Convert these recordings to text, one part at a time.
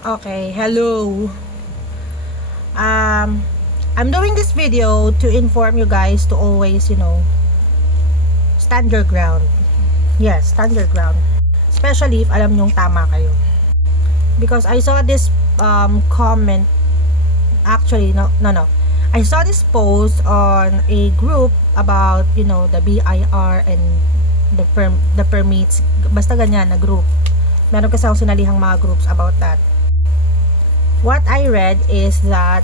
Okay, hello. Um, I'm doing this video to inform you guys to always, stand your ground. Yes, stand your ground. Especially if alam nyong tama kayo. Because I saw this comment. Actually, no. I saw this post on a group about, the BIR and the permits. Basta ganyan na group. Meron kasi akong sinalihang mga groups about that. What I read is that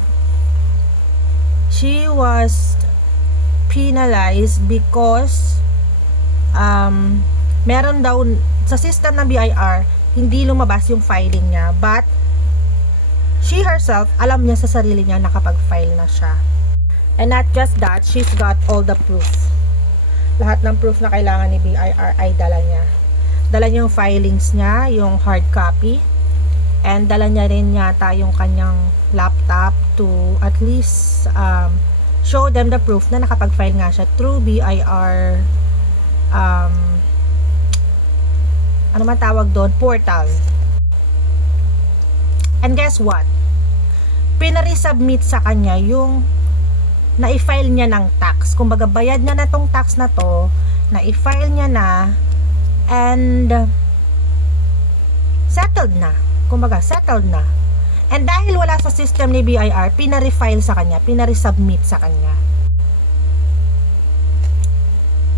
she was penalized because meron daw sa system ng BIR hindi lumabas yung filing niya, but she herself alam niya sa sarili niya nakapag-file na siya. And not just that, she's got all the proof. Lahat ng proof na kailangan ni BIR ay dala niya. Dala niya yung filings niya, yung hard copy, and dala niya rin yata yung kanyang laptop to at least show them the proof na nakapag-file nga siya through BIR ano man tawag doon, portal. And guess what? Pinaresubmit sa kanya yung na-file niya ng tax. Kumbaga bayad niya na tong tax na to, na-file niya na, and settled na. Kumbaga, settled na. And dahil wala sa system ni BIR, pinarefile sa kanya, pinaresubmit sa kanya.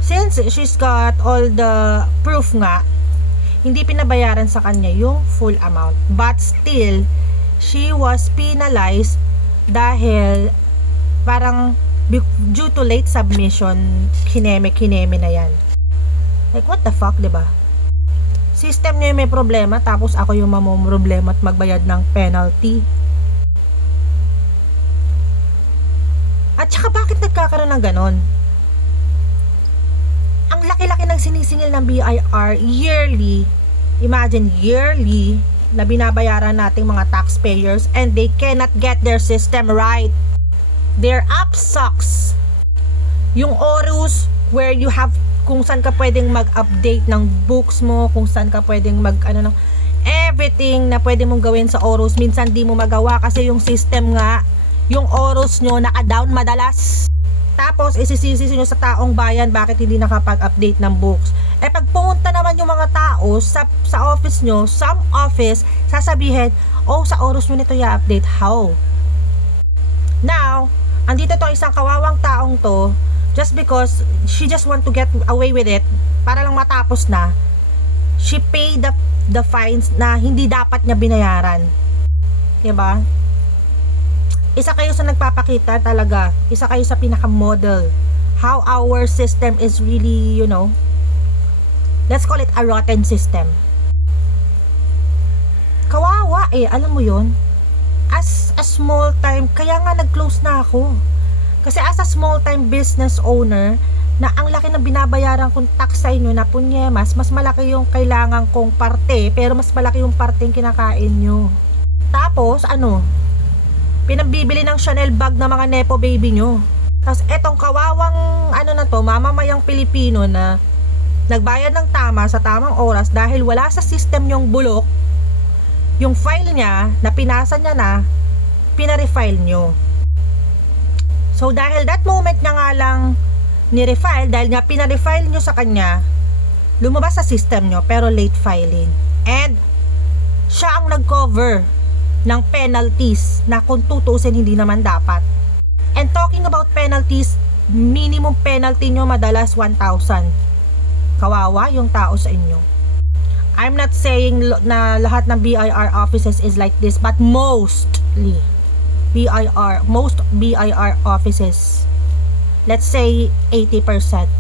Since she's got all the proof nga, hindi pinabayaran sa kanya yung full amount. But still, she was penalized dahil parang due to late submission, kineme na yan. Like, what the fuck, diba? System niya yung may problema, tapos ako yung mamumroblema at magbayad ng penalty. At saka bakit nagkakaroon ng ganon? Ang laki-laki ng sinisingil ng BIR yearly, imagine yearly, na binabayaran nating mga taxpayers, and they cannot get their system right. Their app sucks. Yung Orus, where you have kung saan ka pwedeng mag-update ng books mo, kung saan ka pwedeng everything na pwede mong gawin sa Orus, minsan di mo magawa kasi yung system nga, yung Orus nyo naka-down madalas. Tapos isisisi nyo sa taong bayan bakit hindi nakapag-update ng books. Pag pumunta naman yung mga tao sa office nyo, some office, sasabihin, oh, sa Orus nyo nito i-update. How? Now, andito to isang kawawang taong to, just because she just want to get away with it, para lang matapos na, she paid the fines na hindi dapat niya binayaran. Diba? Isa kayo sa nagpapakita talaga, isa kayo sa pinaka-model how our system is really, let's call it a rotten system. Kawawa alam mo yon. As a small time, kaya nga nag-close na ako. Kasi as a small time business owner, na ang laki ng binabayaran kong tax sa inyo na punyemas, mas malaki yung kailangan kong parte, pero mas malaki yung parteng kinakain nyo. Tapos, pinabibili ng Chanel bag na mga nepo baby nyo. Tapos etong kawawang mamamayang Pilipino na nagbayad ng tama sa tamang oras dahil wala sa system yung bulok, yung file niya na pinasa niya na, pinarefile nyo. So dahil that moment niya nga lang nirefile, dahil nga pinarefile nyo sa kanya, lumabas sa system nyo pero late filing. And siya ang nag-cover ng penalties na kung tutusin hindi naman dapat. And talking about penalties, minimum penalty nyo madalas 1,000. Kawawa yung tao sa inyo. I'm not saying na lahat ng BIR offices is like this, but mostly most BIR offices, let's say 80%.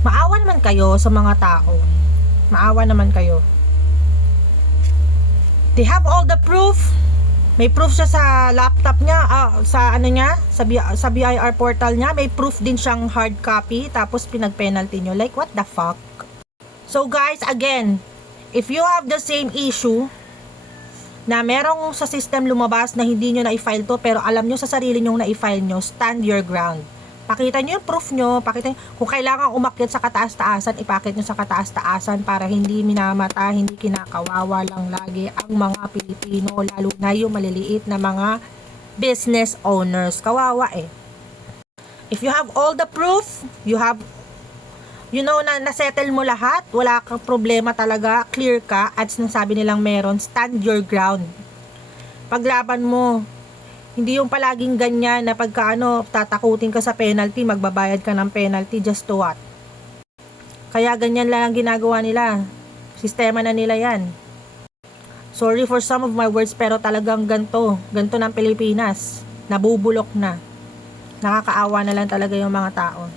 Maawa naman kayo sa mga tao. Maawa naman kayo. They have all the proof. May proof siya sa laptop niya, sa BIR portal niya. May proof din siyang hard copy, tapos pinag-penalty nyo. Like, what the fuck? So guys, again, if you have the same issue na merong sa system lumabas na hindi nyo na-file to, pero alam nyo sa sarili nyo na-file nyo, stand your ground. Pakita nyo yung proof nyo, pakita nyo, kung kailangan umakyat sa kataas-taasan, ipakit nyo sa kataas-taasan para hindi minamata, hindi kinakawawa lang lagi ang mga Pilipino, lalo na yung maliliit na mga business owners. Kawawa eh. If you have all the proof, na nasettle mo lahat, wala kang problema talaga, clear ka, at sinasabi nilang meron, stand your ground. Paglaban mo, hindi yung palaging ganyan na pagka tatakutin ka sa penalty, magbabayad ka ng penalty, just to what? Kaya ganyan lang ang ginagawa nila. Sistema na nila yan. Sorry for some of my words, pero talagang ganto ng Pilipinas. Nabubulok na. Nakakaawa na lang talaga yung mga tao.